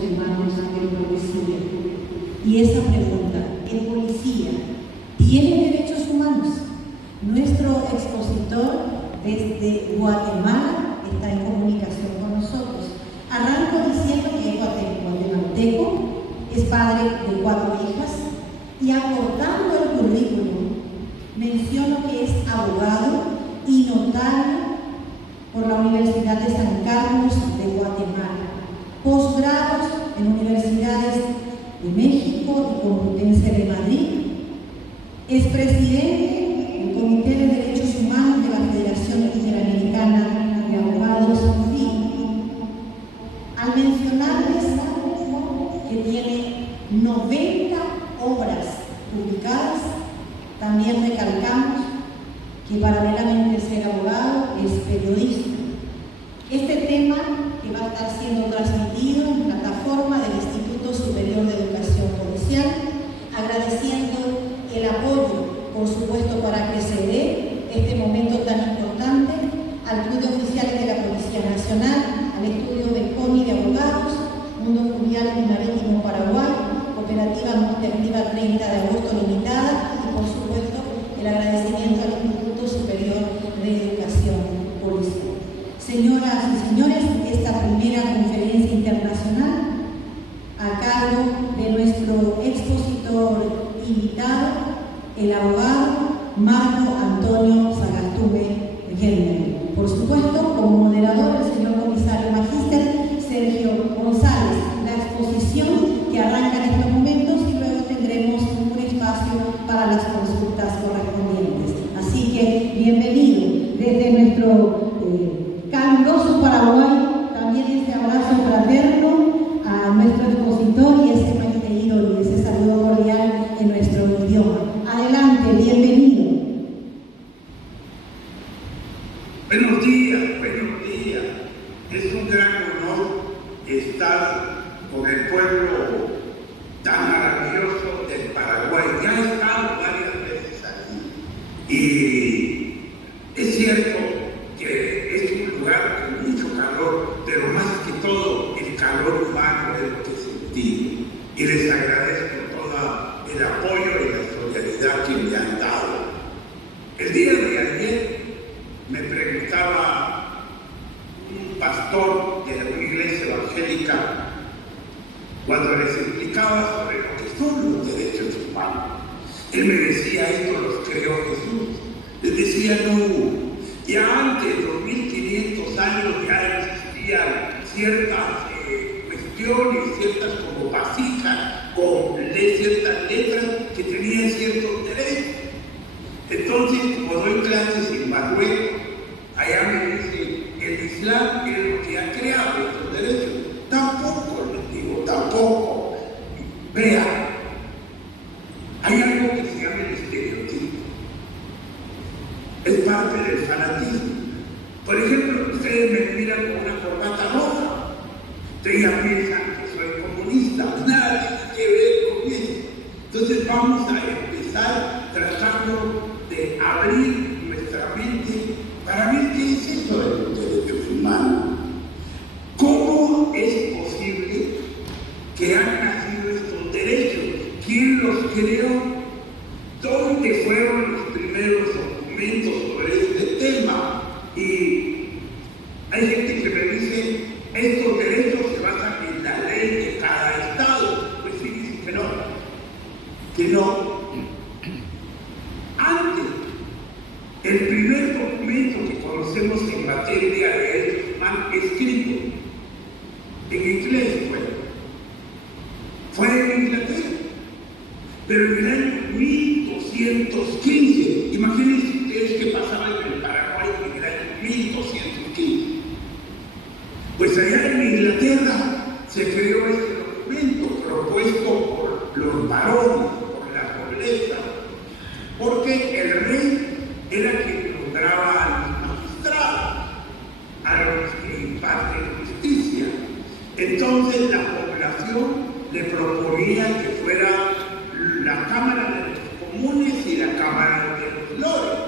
humanos del policía. Y esa pregunta, ¿el policía tiene derechos humanos? Nuestro expositor desde Guatemala está en comunicación con nosotros. Arranco diciendo que es guatemalteco, es padre de 4 hijas y acortando el currículum, menciono que es abogado y notario por la Universidad de San Carlos de Guatemala, posgrados en universidades de México y Complutense de Madrid, es presidente del Comité de Derechos Humanos de la Federación Interamericana de Abogados CIVI. Al mencionarles que tiene 90 obras publicadas, también recalcamos que paralelamente a ser abogado es periodista. Este tema que va a estar siendo transmitido en plataforma del Instituto Superior de Educación Policial, agradeciendo el apoyo, por supuesto, para que se dé este momento tan importante al Club de Oficiales de la Policía Nacional, al estudio del CONI de Abogados, Mundo Fluvial y Marítimo Paraguay, Cooperativa Multiactiva 30 de agosto limitada y, por supuesto, el agradecimiento al Instituto Superior de Educación Policial. Señoras y señores, esta primera conferencia internacional a cargo de nuestro expositor invitado, el abogado Marco Antonio Sagastume Gelner. Por supuesto, como moderador, el señor comisario magíster Sergio González. La exposición que arranca en estos momentos y luego tendremos un espacio para las consultas correspondientes. Así que, bienvenido desde nuestro caluroso Paraguay, también este abrazo fraterno a nuestro expositor y ese querido y ese saludo cordial en nuestro idioma. Adelante, bienvenido. Buenos días, buenos días. Es un gran honor estar con el pueblo tan maravilloso del Paraguay. Ya he estado varias veces aquí y es cierto que es un lugar con mucho calor, pero más que todo el calor humano es lo que sentí. Y les agradezco todo el apoyo y la solidaridad que me han dado. El día de ayer me preguntaba un pastor de una iglesia evangélica cuando les explicaba sobre lo que son los derechos humanos. Él me decía, esto los creó Jesús. Les decía, no. Ya antes, 2500 años, ya existían ciertas cuestiones, ciertas como vasijas, con ciertas letras que tenían ciertos derechos. Entonces, como doy clases en Marruecos, allá me dicen, el Islam es lo que ha creado estos derechos. Tampoco, les digo, tampoco. Vean, hay algo que se llama el estereotipo. Es parte del fanatismo. Por ejemplo, ustedes me miran con una corbata roja. Ustedes ya piensan que soy comunista. Nada tiene que ver con eso. Entonces vamos a empezar tratando de abrir nuestra mente para ver qué es esto de los derechos humanos. ¿Cómo es posible que han nacido estos derechos? ¿Quién los creó? ¿Dónde fueron los primeros documentos sobre este tema? Y hay gente que me dice, estos derechos se basan en la ley de cada estado. Pues sí, dicen que no. Que no. Antes, el primer documento que conocemos en materia de derechos humanos escrito en inglés fue en Inglaterra, pero en el año 1215. Imagínense ustedes qué pasaba en el Paraguay en el año 1215. Pues allá en Inglaterra se creó este documento propuesto por los varones, por la nobleza, porque el rey era quien nombraba a los magistrados, a los que imparten justicia. Entonces la población le proponía que fuera la Cámara de los Comunes y la Cámara de los Lores.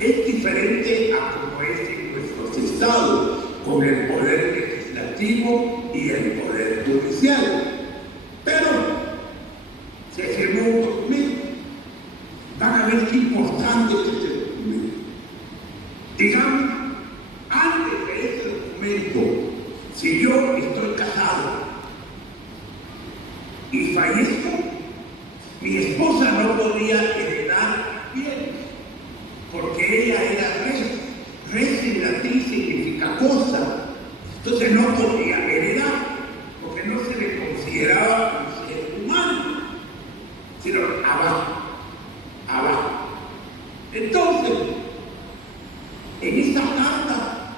Es diferente a como es en nuestros estados, con el poder legislativo y el poder Judicial. Pero se firmó un documento. Van a ver qué importante es este documento. Digamos, antes de este documento, si yo estoy casado y fallezco, mi esposa no podía heredar bienes, porque ella era res. Res en latín significa cosa. Entonces no podía heredar, porque no se le consideraba un ser humano, sino abajo. Entonces, en esta carta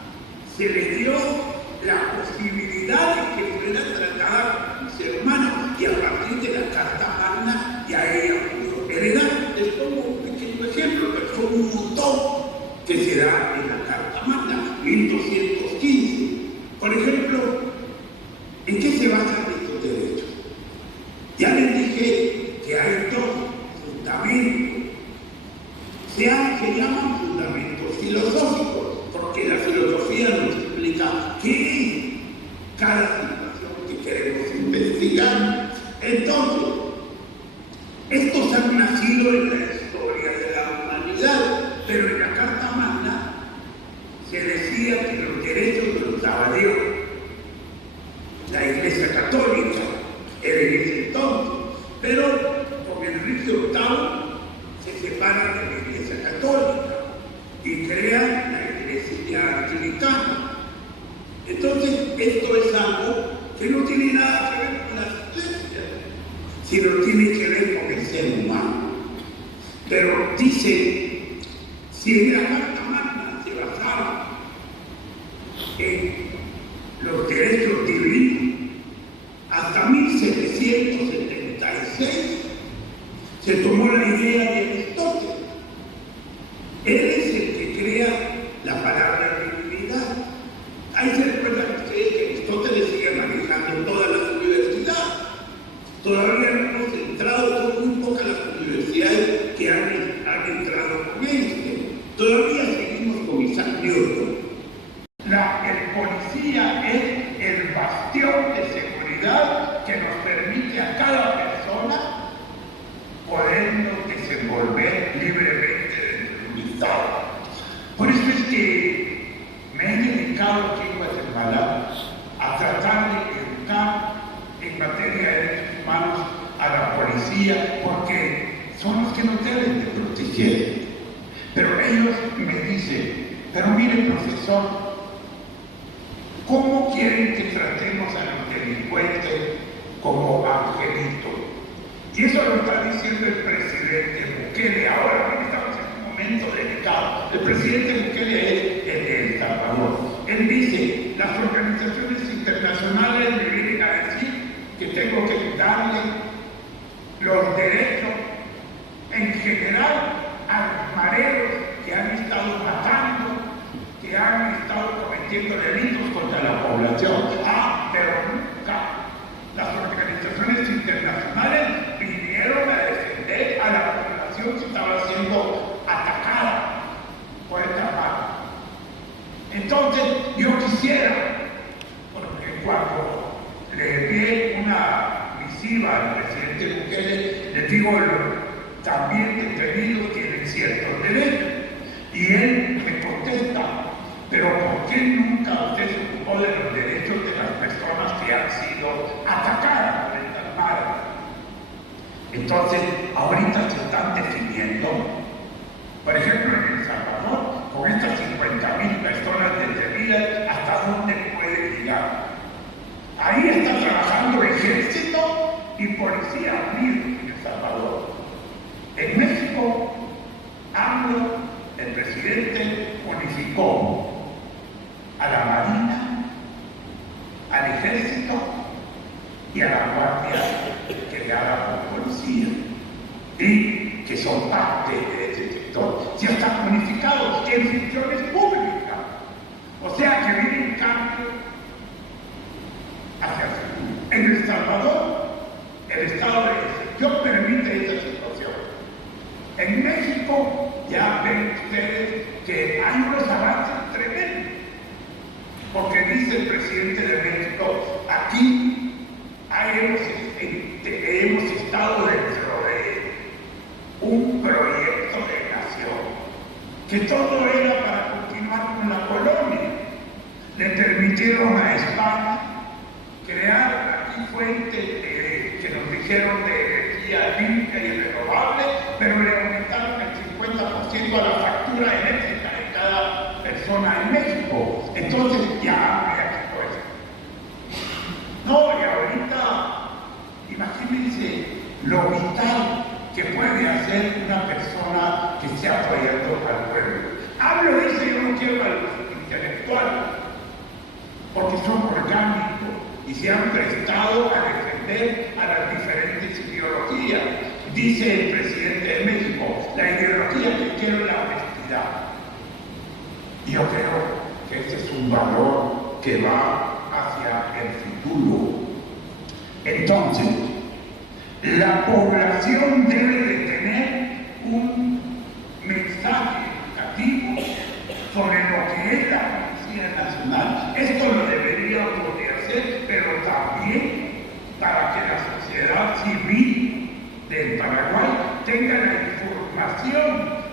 se le dio la posibilidad de que fuera tratada como un ser humano, y a partir de la carta magna ya ella pudo heredar. Les pongo un pequeño ejemplo, pero son un montón que se da en la carta magna, 1215. Por ejemplo, ¿en qué se basan estos derechos? Ya les dije que hay dos fundamentos. Se llaman fundamentos filosóficos, porque la filosofía nos explica qué es cada situación que queremos investigar. Entonces, estos han nacido en la historia de la humanidad, pero en la Carta Magna se decía que los derechos los daba Dios. La Iglesia Católica era en ese entonces, pero con Enrique VIII se separan de la Iglesia Católica y crean la Iglesia Anglicana. Entonces, esto es algo que no tiene nada que ver con las iglesias, sino tiene que ver con el ser humano. Pero dice, si en la Carta Magna se basaba en los derechos divinos, hasta 1776 se tomó la idea de Aristóteles. Él es el que crea la palabra divinidad. Ahí se recuerdan ustedes que Aristóteles sigue manejando todas las universidades. Todavía no hemos entrado, son muy pocas las universidades que han entrado con él. Todavía seguimos con Isaac Newton. El policía es el bastión de seguridad que nos permite a cada persona podernos desenvolver libremente dentro de un Estado. Por eso es que me he dedicado aquí en Guatemala a tratar de educar en materia de derechos humanos a la policía, porque son los que nos deben de proteger. Pero ellos me dicen, pero mire, profesor, ¿cómo quieren que tratemos a los delincuentes como angelitos? Y eso lo está diciendo el presidente Bukele. Ahora estamos en un momento delicado. El presidente Bukele es de El Salvador. Él dice, las organizaciones internacionales me vienen a decir que tengo que darle los derechos en general a los mareros que han estado matando, que han estado cometiendo delitos contra la población. Pero nunca las organizaciones internacionales vinieron a defender a la población que estaba siendo atacada por esta mano. Entonces, yo quisiera, porque cuando le envié una misiva al presidente Bukele, le digo, también detenidos tienen ciertos derechos. Y él me contesta, pero ¿por qué nunca usted se ocupó de los derechos de las personas que han sido atacadas por esta armada? Entonces, ahorita se están definiendo, por ejemplo, en El Salvador, con estas 50,000 personas detenidas, ¿hasta dónde puede llegar? Ahí está trabajando ejército y policía unidos en El Salvador. En México, AMLO, el presidente, unificó a la Marina, al Ejército y a la Guardia creada por policía, y que son parte de este sector. Ya están unificados en funciones públicas. O sea que viene un cambio hacia el futuro. En El Salvador, el estado de excepción permite esa situación. En México, ya ven ustedes que hay unos avances tremendos, porque dice el presidente de México, aquí que todo era para continuar con la colonia. Le permitieron a España crear aquí fuentes que nos dijeron de energía limpia y renovable, pero le aumentaron el 50% a la factura eléctrica de cada persona en México. Entonces ya quitó eso. No, y ahorita, imagínense lo vital que puede hacer una persona que esté apoyando al pueblo. Hablo, dice, yo no quiero al intelectual, porque son orgánicos y se han prestado a defender a las diferentes ideologías. Dice el presidente de México, la ideología que quiero es la honestidad. Y yo creo que este es un valor que va hacia el futuro. Entonces, la población debe de tener un mensaje educativo sobre lo que es la Policía Nacional. Esto lo deberíamos de hacer, pero también para que la sociedad civil del Paraguay tenga la información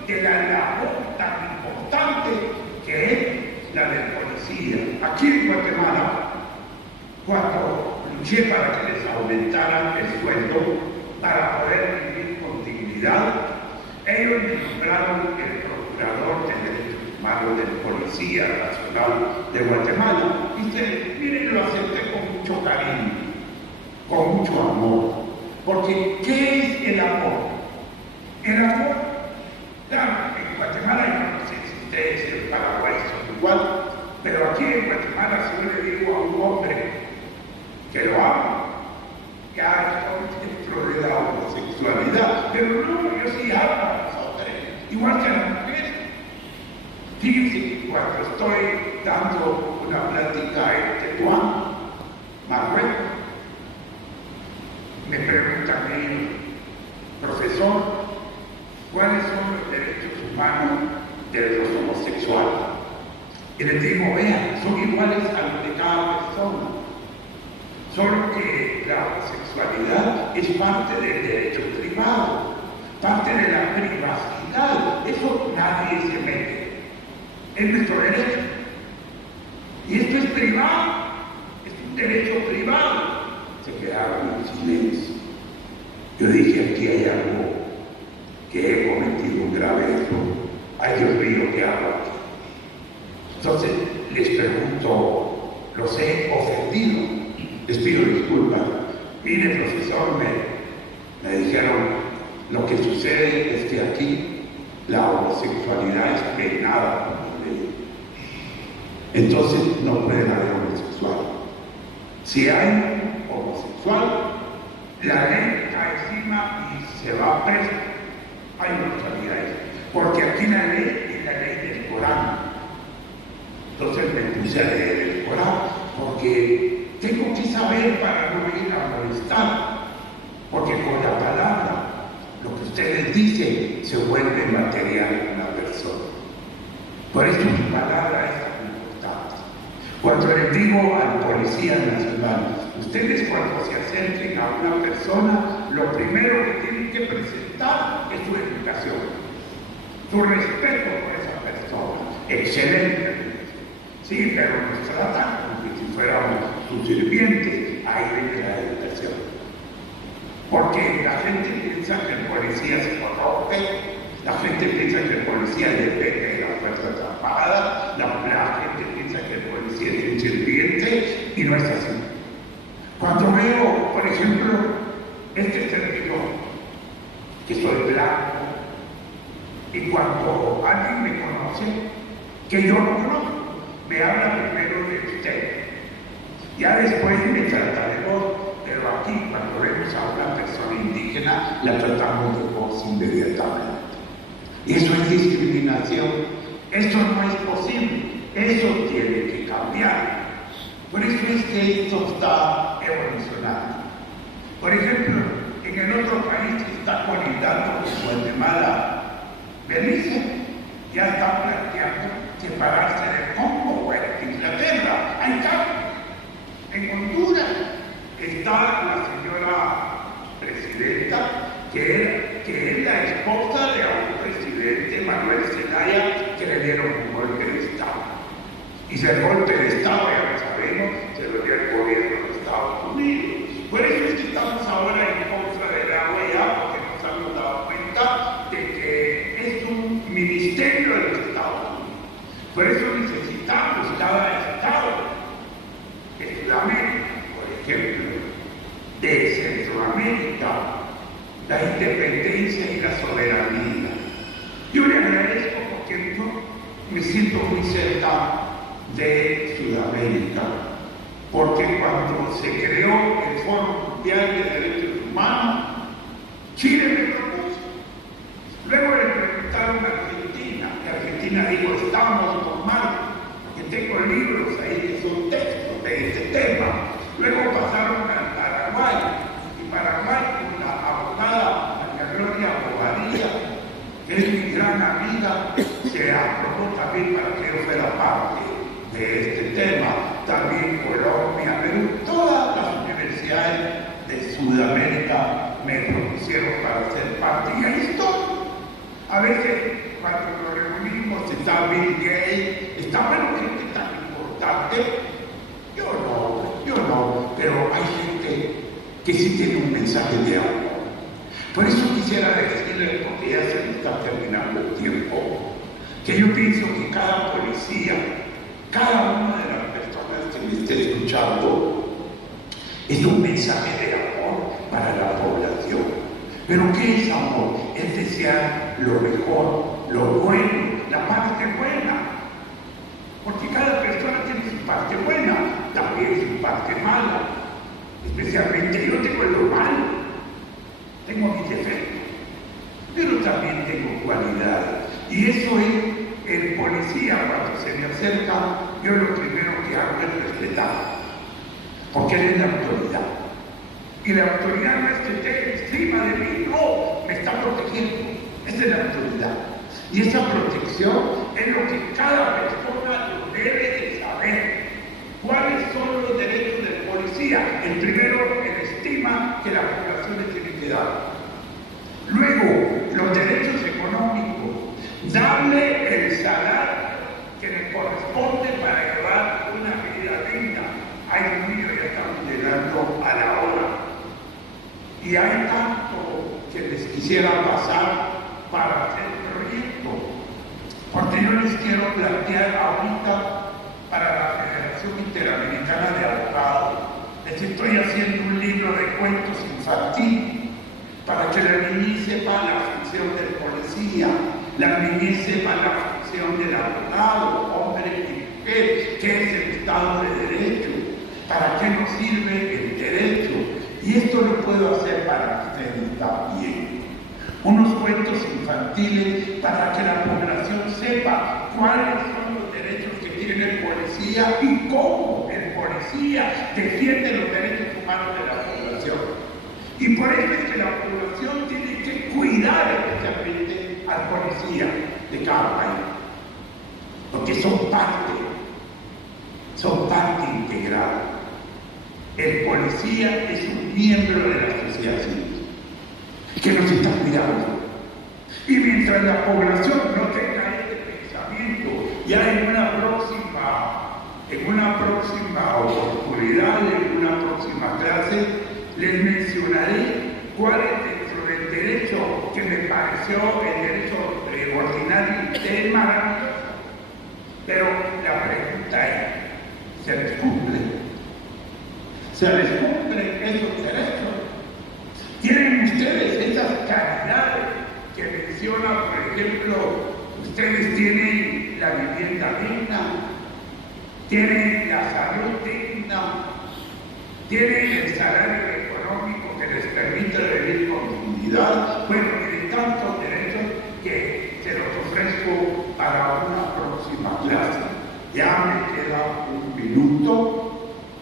de la labor tan importante que es la del policía. Aquí en Guatemala, cuando luché para que les aumentaran el sueldo para poder vivir con dignidad, ellos me nombraron el procurador de derechos humanos del Policía Nacional de Guatemala. Y miren, lo acepté con mucho cariño, con mucho amor. Porque, ¿qué es el amor? El amor, claro, en Guatemala yo no sé si ustedes en Paraguay son igual, pero aquí en Guatemala si yo le digo a un hombre que lo ama, ya es dentro de la homosexualidad, pero no, yo sí amo a los hombres, igual que a las mujeres. Fíjense que cuando estoy dando una plática en Tetuán, Marruecos, me preguntan ellos, profesor, ¿cuáles son los derechos humanos de los homosexuales? Y les digo, vean, son iguales a los de cada persona. Solo que la homosexualidad es parte del derecho privado, parte de la privacidad. Eso nadie se mete. Es nuestro derecho. Y esto es privado, es un derecho privado. Se quedaron en silencio. Yo dije, aquí hay algo que he cometido un grave error. Ay, Dios mío, ¿qué hago aquí? Entonces les pregunto, ¿los he ofendido? Les pido disculpas. Mire, profesor, me dijeron, lo que sucede es que aquí la homosexualidad es penada por la ley. Entonces no pueden haber homosexuales. Si hay homosexual, la ley cae encima y se va preso. Hay homosexualidades. Porque aquí la ley es la ley del Corán. Entonces me puse a leer el Corán, porque tengo que saber para no ir a molestar, porque con la palabra, lo que ustedes dicen se vuelve material en una persona. Por eso mi palabra es tan importante. Cuando les digo al Policía Nacional, ustedes cuando se acerquen a una persona, lo primero que tienen que presentar es su educación, su respeto por esa persona. Excelente. Sí, pero nos tratan como que si fuéramos sus sirvientes. Ahí viene la educación. Porque la gente piensa que el policía se corrompe, la gente piensa que el policía depende de las Fuerzas Armadas, la gente piensa que el policía es un sirviente, y no es así. Cuando veo, por ejemplo, este servidor, que soy blanco, y cuando alguien me conoce, que yo no conozco, me habla primero de usted. Ya después me trata de vos, pero aquí cuando vemos a una persona indígena, la tratamos de vos inmediatamente. Y eso es discriminación. Eso no es posible. Eso tiene que cambiar. Por eso es que esto está evolucionando. Por ejemplo, en el otro país que está colindando con Guatemala, Belice, ya está planteando separarse del Congo. Bueno, en Inglaterra hay cambios. En Honduras está la señora presidenta, que es la esposa de un presidente, Manuel Zelaya, dieron un golpe de Estado. Y si el golpe de Estado, ya lo sabemos, se lo dio el gobierno de Estados Unidos. Por eso es que estamos ahora en contra de la OEA, porque nos hemos dado cuenta de que es un ministerio de los Estados Unidos. Por eso necesitamos cada Estado de Sudamérica, por ejemplo, de Centroamérica, la independencia y la soberanía. Yo le agradezco porque yo me siento muy cerca de Sudamérica, porque cuando se creó el Foro Mundial de Derechos Humanos, Chile me propuso. Luego le preguntaron a Argentina, y Argentina dijo, estamos con Marco, porque tengo libros ahí que son textos de este tema. Luego pasaron a Paraguay, y Paraguay con la abogada María Gloria Bobadilla, que es mi gran amiga, se aprobó también para que yo fuera parte de este tema. También Colombia, Perú, todas las universidades de Sudamérica me propusieron para ser parte. Y ahí estoy. A veces, cuando nos reunimos, está Bill Gates, está gente tan importante. Yo no, pero hay gente que sí tiene un mensaje de amor. Por eso quisiera decirles, porque ya se me está terminando el tiempo, que yo pienso que cada policía, cada una de las personas que me esté escuchando, es un mensaje de amor para la población. ¿Pero qué es amor? Es desear lo mejor, lo bueno, la parte buena. Porque cada persona tiene su parte buena, también su parte mala. Especialmente yo tengo lo malo, tengo mis defectos, pero también tengo cualidades. Y eso es el policía, cuando se me acerca, yo lo primero que hago es respetar, porque él es la autoridad. Y la autoridad no es que esté encima de mí, no, me está protegiendo. Esa es la autoridad. Y esa protección es lo que cada persona debe de saber. ¿Cuáles son los derechos del policía? El primero, él estima que la población le tiene que dar. Luego, los derechos económicos. Darle el salario que le corresponde para llevar una vida digna. Ay, Dios mío, ya estamos llegando a la hora. Y hay tanto que les quisiera pasar para hacer proyecto. Porque yo les quiero plantear ahorita para la Federación Interamericana de Abogados. Les estoy haciendo un libro de cuentos infantiles para que la niñez sepa la función del policía, la niñez sepa la función del abogado, hombre y mujer, qué es el Estado de Derecho, para qué nos sirve el derecho. Y esto lo puedo hacer para ustedes también. Unos cuentos infantiles para que la población sepa cuáles son los derechos que tiene el policía y cómo el policía defiende los derechos humanos de la población. Y por eso es que la población tiene que cuidar especialmente al policía de cada país, porque son parte integral. El policía es un miembro de la sociedad civil que nos está cuidando. Y mientras la población no tenga este pensamiento, ya en una próxima oportunidad, en una próxima clase, les mencionaré cuál es dentro del derecho que me pareció el derecho ordinario de maravilloso. Pero la pregunta es, ¿se les cumple? ¿Se les cumplen esos derechos? ¿Tienen ustedes esas calidades que menciona, por ejemplo, ustedes tienen la vivienda digna, tienen la salud digna, tienen el salario económico que les permite vivir con dignidad? Bueno, tienen tantos derechos que se los ofrezco para una próxima clase. Ya me queda un minuto.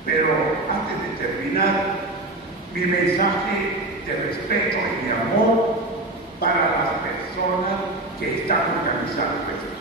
Pero antes de terminar, mi mensaje de respeto y de amor para las personas que están organizando esto.